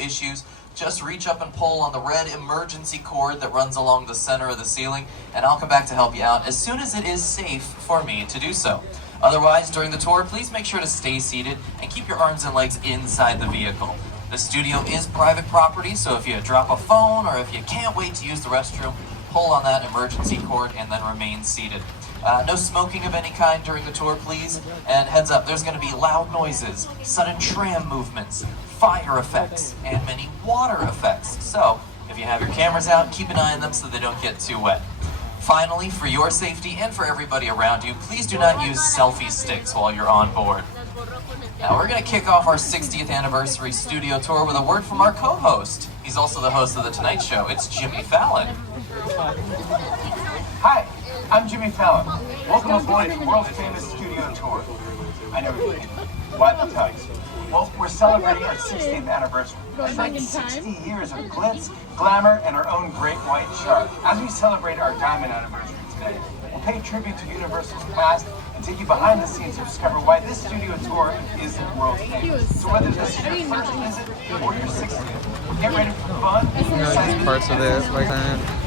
Issues, just reach up and pull on the red emergency cord that runs along the center of the ceiling, and I'll come back to help you out as soon as it is safe for me to do so. Otherwise, during the tour, please make sure to stay seated and keep your arms and legs inside the vehicle. The studio is private property, so if you drop a phone or if you can't wait to use the restroom, pull on that emergency cord and then remain seated. No smoking of any kind during the tour, please. And heads up, there's going to be loud noises, sudden tram movements, fire effects, and many water effects. So, if you have your cameras out, keep an eye on them so they don't get too wet. Finally, for your safety and for everybody around you, please do not use selfie sticks while you're on board. Now, we're going to kick off our 60th anniversary studio tour with a word from our co-host. He's also the host of The Tonight Show. It's Jimmy Fallon. Hi, I'm Jimmy Fallon. Welcome aboard the world famous studio tour. I know you're thinking, what the tugs? Well, we're celebrating our 60th anniversary. Like 60 years of glitz, glamour, and our own great white shark. As we celebrate our diamond anniversary today, we'll pay tribute to Universal's past and take you behind the scenes to discover why this studio tour is world famous. So whether this is your first visit or your 60th, get ready for fun. Parts of it like that.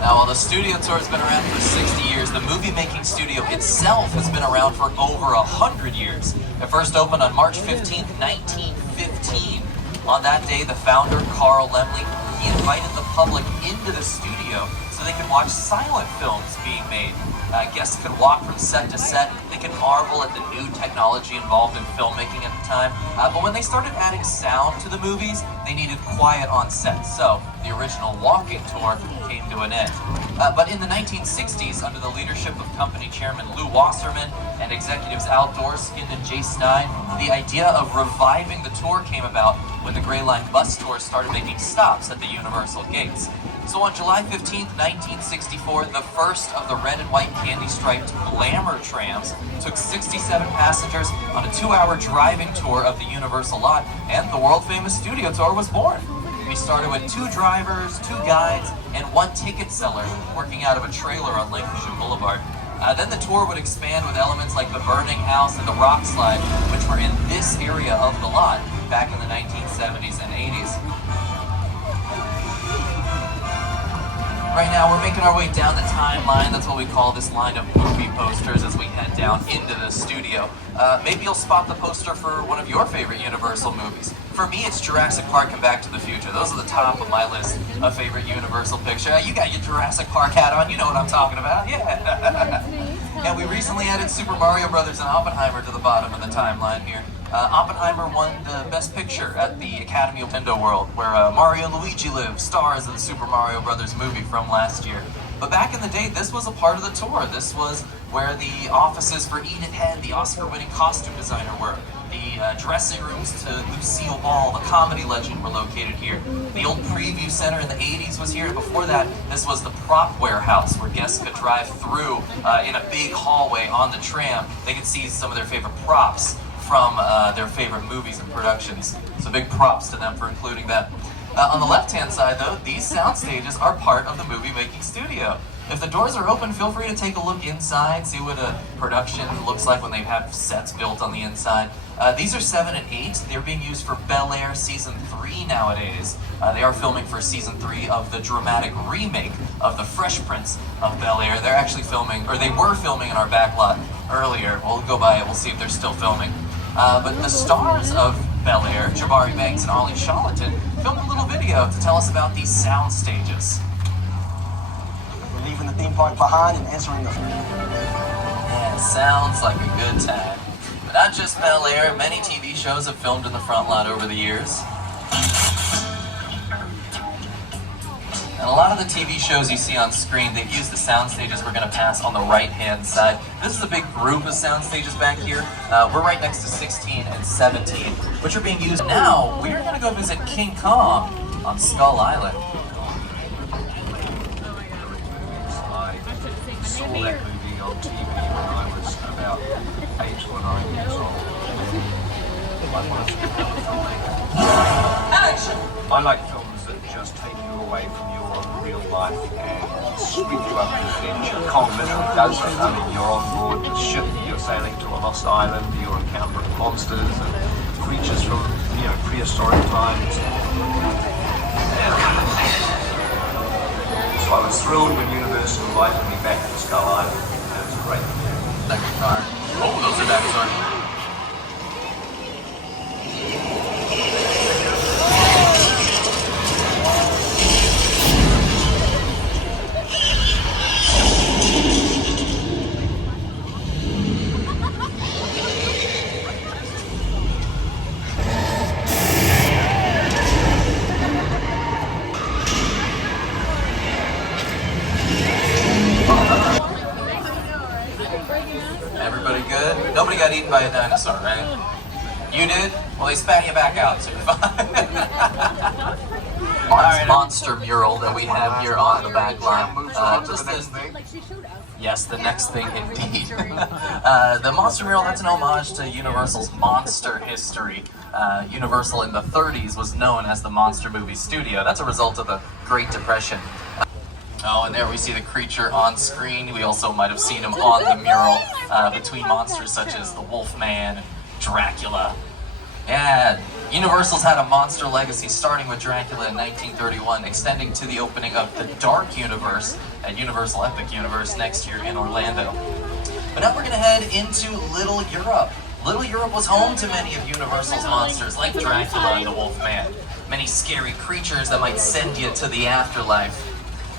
Now, while the studio tour has been around for 60 years, the movie-making studio itself has been around for over 100 years. It first opened on March 15th, 1915. On that day, the founder, Carl Laemmle, he invited the public into the studio so they could watch silent films being made. Guests could walk from set to set. They could marvel at the new technology involved in filmmaking at the time. But when they started adding sound to the movies, they needed quiet on set. So the original walking tour came to an end. But in the 1960s, under the leadership of company chairman Lou Wasserman and executives Al Dorskin and Jay Stein, the idea of reviving the tour came about when the Gray Line bus tours started making stops at the Universal gates. So on July 15th, 1964, the first of the red and white candy-striped glamour trams took 67 passengers on a 2-hour driving tour of the Universal lot, and the world-famous studio tour was born. We started with 2 drivers, 2 guides, and 1 ticket seller working out of a trailer on Lancashire Boulevard. Then the tour would expand with elements like the burning house and the rock slide, which were in this area of the lot back in the 1970s and 80s. Right now, we're making our way down the timeline. That's what we call this line of movie posters as we head down into the studio. Maybe you'll spot the poster for one of your favorite Universal movies. For me, it's Jurassic Park and Back to the Future. Those are the top of my list of favorite Universal picture. You got your Jurassic Park hat on, you know what I'm talking about, yeah. And we recently added Super Mario Brothers and Oppenheimer to the bottom of the timeline here. Oppenheimer won the Best Picture at the Academy of Nintendo World, where Mario and Luigi live, stars of the Super Mario Brothers movie from last year. But back in the day, this was a part of the tour. This was where the offices for Enid Head, the Oscar-winning costume designer, were. The dressing rooms to Lucille Ball, the comedy legend, were located here. The old preview center in the 80s was here. Before that, this was the prop warehouse where guests could drive through in a big hallway on the tram. They could see some of their favorite props from their favorite movies and productions. So big props to them for including that. On the left-hand side, though, these sound stages are part of the movie-making studio. If the doors are open, feel free to take a look inside, see what a production looks like when they have sets built on the inside. These are 7 and 8. They're being used for Bel Air Season 3 nowadays. They are filming for Season 3 of the dramatic remake of The Fresh Prince of Bel Air. They're actually filming, or they were filming in our backlot earlier. We'll go by it, we'll see if they're still filming. But the stars of Bel Air, Jabari Banks and Ollie Charlton, filmed a little video to tell us about these sound stages. We're leaving the theme park behind and entering the... Yeah, sounds like a good time. But not just Bel Air, many TV shows have filmed in the front lot over the years. And a lot of the TV shows you see on screen, they've used the sound stages we're going to pass on the right-hand side. This is a big group of sound stages back here. We're right next to 16 and 17, which are being used now. We're going to go visit King Kong on Skull Island. I saw that movie on TV when I was about 8 or 9 years old. I like films that just take you away from your real life and sweep you up the adventure. Kong literally does that. I mean, you're on board the ship, you're sailing to a lost island, you're encountering monsters and creatures from, prehistoric times. So I was thrilled when Universal invited me back to Skull Island. That was great. Second car. Oh, those are dinosaurs. Everybody good? Nobody got eaten by a dinosaur, right? You did? Well, they spat you back out, so you're fine. Mark's monster mural that we have here on the back line. Yes, the next thing indeed. The monster mural, that's an homage to Universal's monster history. Universal in the 30s was known as the Monster Movie Studio. That's a result of the Great Depression. Oh, and there we see the creature on screen. We also might have seen him on the mural between monsters such as the Wolfman, Dracula. Yeah, Universal's had a monster legacy starting with Dracula in 1931, extending to the opening of the Dark Universe at Universal Epic Universe next year in Orlando. But now we're going to head into Little Europe. Little Europe was home to many of Universal's monsters, like Dracula and the Wolfman. Many scary creatures that might send you to the afterlife.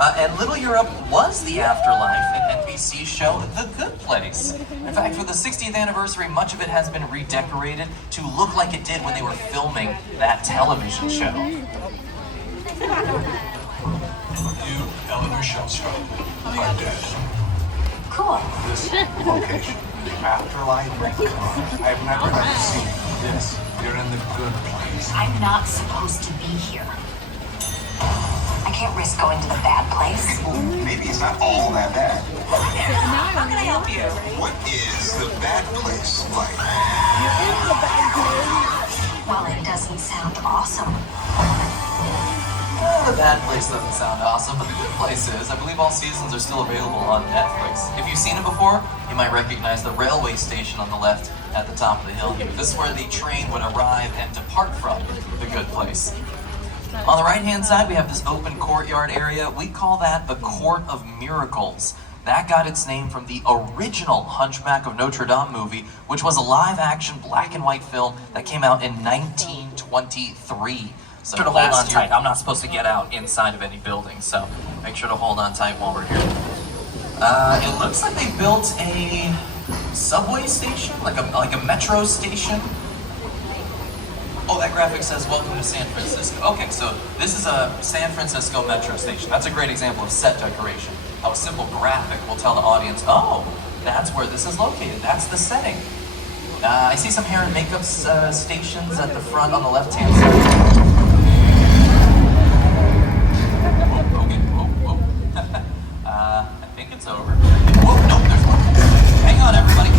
And Little Europe was the afterlife in NBC's show The Good Place. In fact, for the 60th anniversary, much of it has been redecorated to look like it did when they were filming that television show. New Eleanor Shellstrom are dead. Cool. This location, the afterlife, I have never ever seen this. You're in the good place. I'm not supposed to be here. I can't risk going to the bad place. Well, maybe it's not all that bad. How can I help you? What is the bad place like? Well, it doesn't sound awesome. The Bad Place doesn't sound awesome, but The Good Place is. I believe all seasons are still available on Netflix. If you've seen it before, you might recognize the railway station on the left at the top of the hill here. This is where the train would arrive and depart from The Good Place. On the right-hand side, we have this open courtyard area. We call that the Court of Miracles. That got its name from the original Hunchback of Notre Dame movie, which was a live-action black and white film that came out in 1923. So hold on tight. I'm not supposed to get out inside of any building, so make sure to hold on tight while we're here. It looks like they built a subway station, like a metro station. Oh, that graphic says, "Welcome to San Francisco." Okay, so this is a San Francisco metro station. That's a great example of set decoration. How a simple graphic will tell the audience, oh, that's where this is located. That's the setting. I see some hair and makeup stations at the front on the left-hand side. Okay, whoa. I think it's over. Whoa, no, there's one. Hang on, everybody.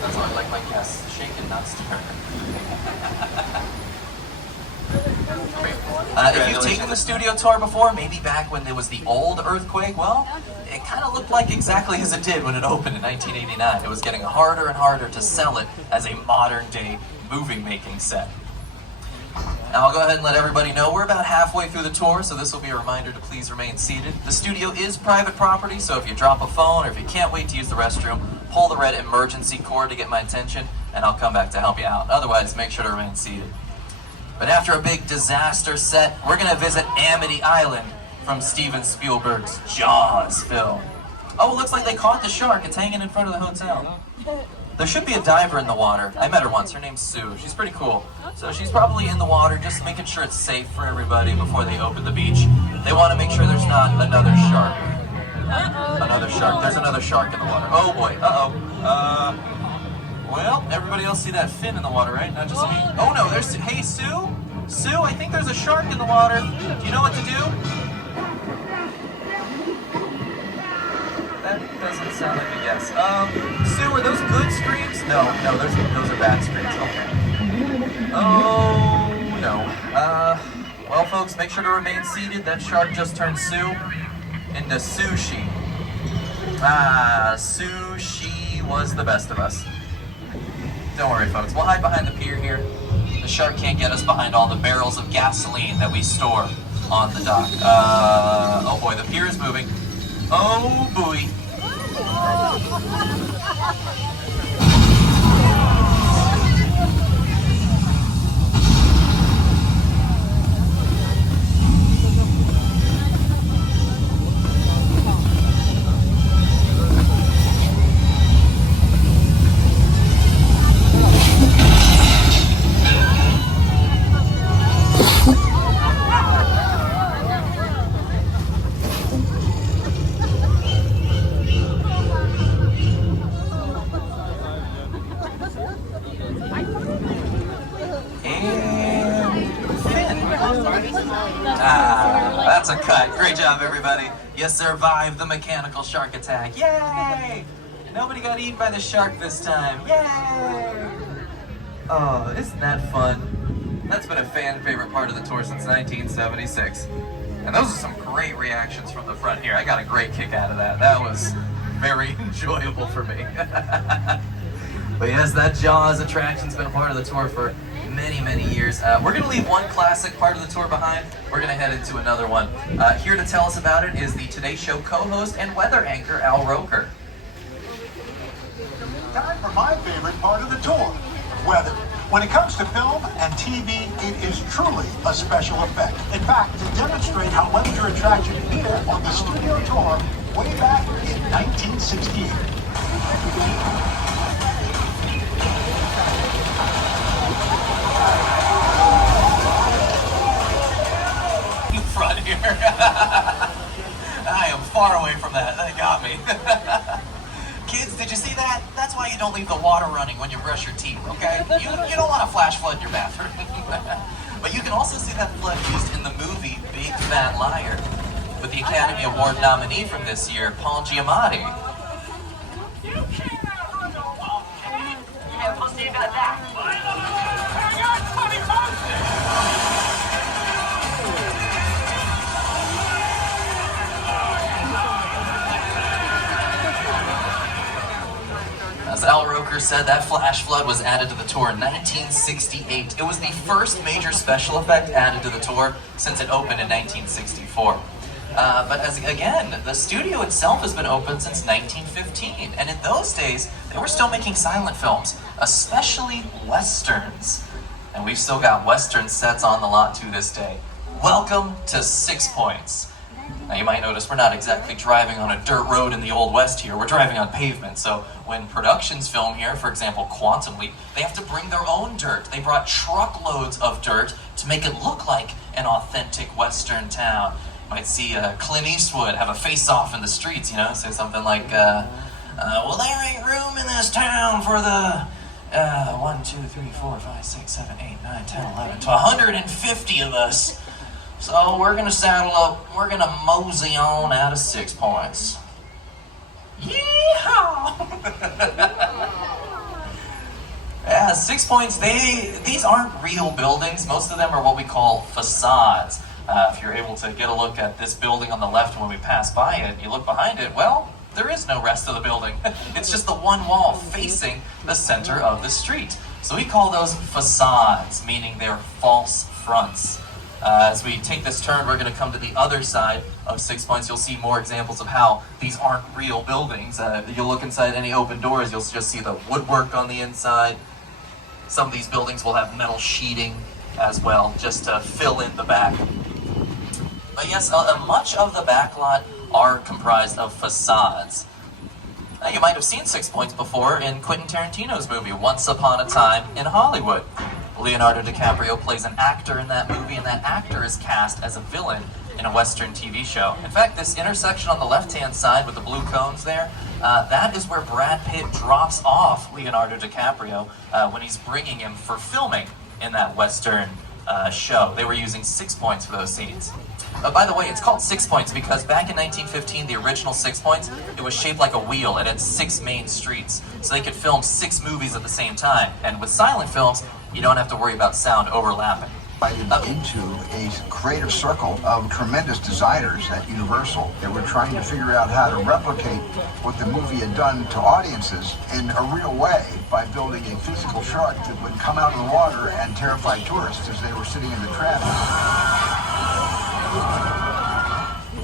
That's why I like my guests. Shaken, not stirred. If you've taken the studio tour before, maybe back when there was the old earthquake, well, it kind of looked like exactly as it did when it opened in 1989. It was getting harder and harder to sell it as a modern-day movie-making set. Now I'll go ahead and let everybody know we're about halfway through the tour, so this will be a reminder to please remain seated. The studio is private property, so if you drop a phone or if you can't wait to use the restroom, pull the red emergency cord to get my attention, and I'll come back to help you out. Otherwise, make sure to remain seated. But after a big disaster set, we're gonna visit Amity Island from Steven Spielberg's Jaws film. Oh, it looks like they caught the shark. It's hanging in front of the hotel. There should be a diver in the water. I met her once. Her name's Sue. She's pretty cool. So she's probably in the water just making sure it's safe for everybody before they open the beach. They want to make sure there's not another shark. Another shark. There's another shark in the water. Oh boy. Well, everybody else see that fin in the water, right? Not just me. Oh no, there's... Hey, Sue? Sue, I think there's a shark in the water. Do you know what to do? That doesn't sound like a yes. Sue, are those good screams? No, those are bad screams. Okay. Oh, no. Well, folks, make sure to remain seated. That shark just turned Sue into sushi. Sushi was the best of us. Don't worry, folks. We'll hide behind the pier here. The shark can't get us behind all the barrels of gasoline that we store on the dock. Oh boy, the pier is moving. Oh boy. That's a cut. Great job, everybody. You survived the mechanical shark attack. Yay! Nobody got eaten by the shark this time. Yay! Oh, isn't that fun? That's been a fan favorite part of the tour since 1976. And those are some great reactions from the front here. I got a great kick out of that. That was very enjoyable for me. But yes, that Jaws attraction's been a part of the tour for many, many years. We're going to leave one classic part of the tour behind. We're going to head into another one. Here to tell us about it is the Today Show co-host and weather anchor, Al Roker. Time for my favorite part of the tour, weather. When it comes to film and TV, it is truly a special effect. In fact, to demonstrate how weather's your attraction here on the studio tour way back in 1968. Front here. I am far away from that. That got me. Kids, did you see that? That's why you don't leave the water running when you brush your teeth, okay? You don't want a flash flood in your bathroom. But you can also see that flood used in the movie Big Fat Liar with the Academy Award nominee from this year, Paul Giamatti. We'll see about that. As Al Roker said, that flash flood was added to the tour in 1968. It was the first major special effect added to the tour since it opened in 1964. But again, the studio itself has been open since 1915, and in those days, they were still making silent films, especially westerns. And we've still got western sets on the lot to this day. Welcome to 6 Points. Now you might notice we're not exactly driving on a dirt road in the Old West here, we're driving on pavement. So when productions film here, for example Quantum Leap, they have to bring their own dirt. They brought truckloads of dirt to make it look like an authentic western town. You might see Clint Eastwood have a face-off in the streets, you know, say something like, well, there ain't room in this town for the 1, 2, 3, 4, 5, 6, 7, 8, 9, 10, 11, 12, 150 of us. So we're gonna saddle up, we're gonna mosey on out of 6 Points. Yeehaw! wow. Yeah, 6 Points, these aren't real buildings. Most of them are what we call facades. If you're able to get a look at this building on the left when we pass by it, you look behind it, well, there is no rest of the building. It's just the one wall facing the center of the street. So we call those facades, meaning they're false fronts. As we take this turn, we're going to come to the other side of 6 Points. You'll see more examples of how these aren't real buildings. You'll look inside any open doors, you'll just see the woodwork on the inside. Some of these buildings will have metal sheeting as well, just to fill in the back. But yes, much of the back lot are comprised of facades. Now, you might have seen 6 Points before in Quentin Tarantino's movie, Once Upon a Time in Hollywood. Leonardo DiCaprio plays an actor in that movie, and that actor is cast as a villain in a Western TV show. In fact, this intersection on the left-hand side with the blue cones there, that is where Brad Pitt drops off Leonardo DiCaprio when he's bringing him for filming in that Western show. They were using 6 Points for those scenes. By the way, it's called 6 Points because back in 1915, the original 6 Points, it was shaped like a wheel and had 6 main streets. So they could film 6 movies at the same time. And with silent films, you don't have to worry about sound overlapping. Into a creative circle of tremendous designers at Universal that were trying to figure out how to replicate what the movie had done to audiences in a real way by building a physical shark that would come out of the water and terrify tourists as they were sitting in the tram.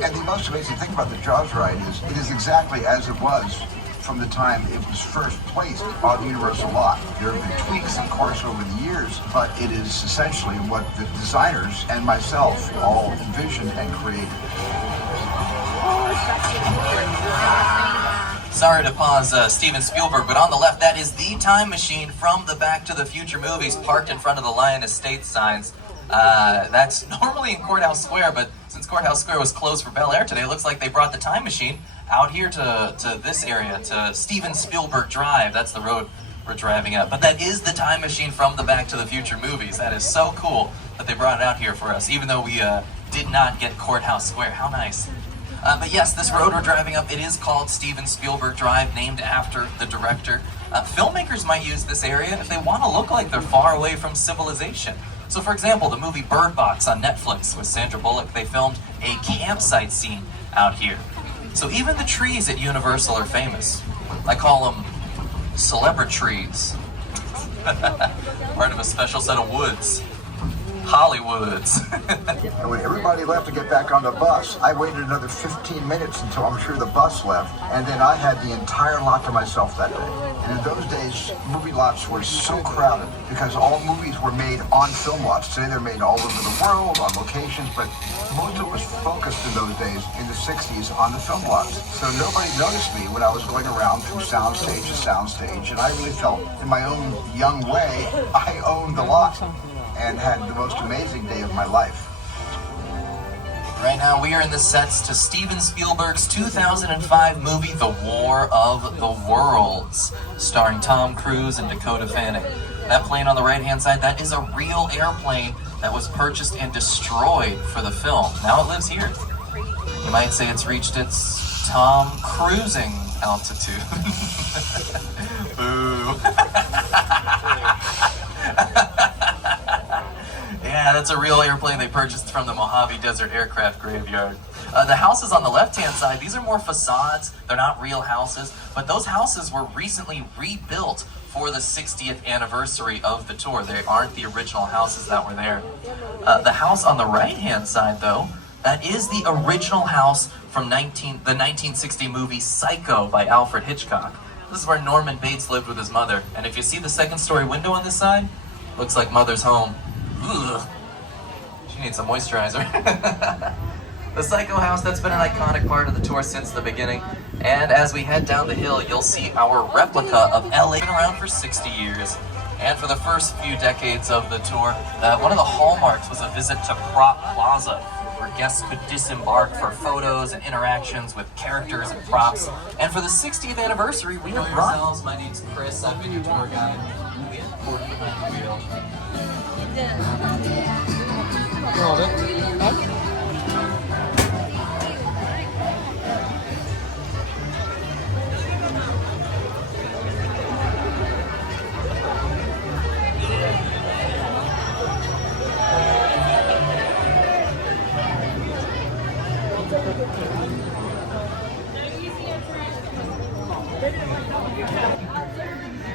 And the most amazing thing about the Jaws ride is it is exactly as it was from the time it was first placed on the Universal lot. There have been tweaks, of course, over the years, but it is essentially what the designers and myself all envisioned and created. Sorry to pause Steven Spielberg, but on the left, that is the time machine from the Back to the Future movies parked in front of the Lion Estates signs. That's normally in Courthouse Square, but since Courthouse Square was closed for Bel Air today, it looks like they brought the time machine out here to this area, to Steven Spielberg Drive. That's the road we're driving up. But that is the time machine from the Back to the Future movies. That is so cool that they brought it out here for us, even though we did not get Courthouse Square. How nice. But yes, this road we're driving up, it is called Steven Spielberg Drive, named after the director. Filmmakers might use this area if they want to look like they're far away from civilization. So for example, the movie Bird Box on Netflix with Sandra Bullock, they filmed a campsite scene out here. So even the trees at Universal are famous. I call them celebritrees. Part of a special set of woods. Hollywoods. And when everybody left to get back on the bus, I waited another 15 minutes until I'm sure the bus left, and then I had the entire lot to myself that day. And in those days, movie lots were so crowded because all movies were made on film lots. Today they're made all over the world, on locations, but most of it was focused in those days, in the 60s, on the film lots. So nobody noticed me when I was going around from soundstage to soundstage, and I really felt, in my own young way, I owned the lot and had the most amazing day of my life. Right now we are in the sets to Steven Spielberg's 2005 movie The War of the Worlds, starring Tom Cruise and Dakota Fanning. That plane on the right hand side, that is a real airplane that was purchased and destroyed for the film. Now it lives here. You might say it's reached its Tom Cruising altitude. Boo. Yeah, that's a real airplane they purchased from the Mojave Desert Aircraft Graveyard. The houses on the left-hand side, these are more facades. They're not real houses, but those houses were recently rebuilt for the 60th anniversary of the tour. They aren't the original houses that were there. The house on the right-hand side, though, that is the original house from the 1960 movie Psycho by Alfred Hitchcock. This is where Norman Bates lived with his mother. And if you see the second-story window on this side, looks like Mother's home. Ugh. She needs some moisturizer. The Psycho house, that's been an iconic part of the tour since the beginning. And as we head down the hill, you'll see our replica of LA. Been around for 60 years. And for the first few decades of the tour, one of the hallmarks was a visit to Prop Plaza, where guests could disembark for photos and interactions with characters and props. And for the 60th anniversary, we know yourselves. My name's Chris. I've been your tour guide. We have Courtney behind the wheel.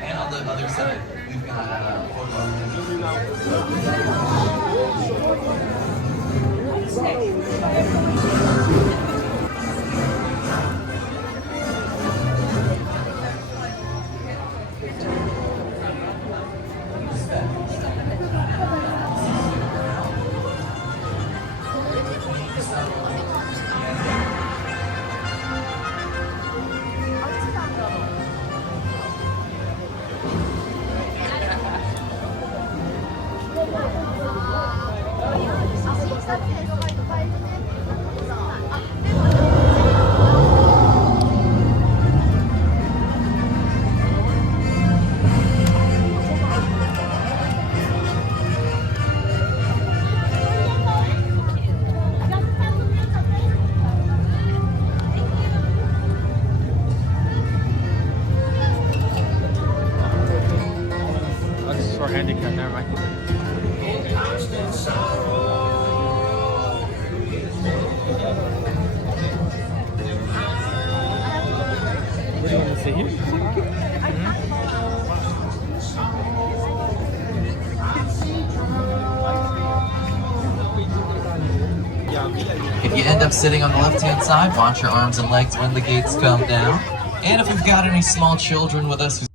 And on the other side, we've got That's for handicap, never mind. What do you want to see here? If you end up sitting on the left-hand side, watch your arms and legs when the gates come down. And if we've got any small children with us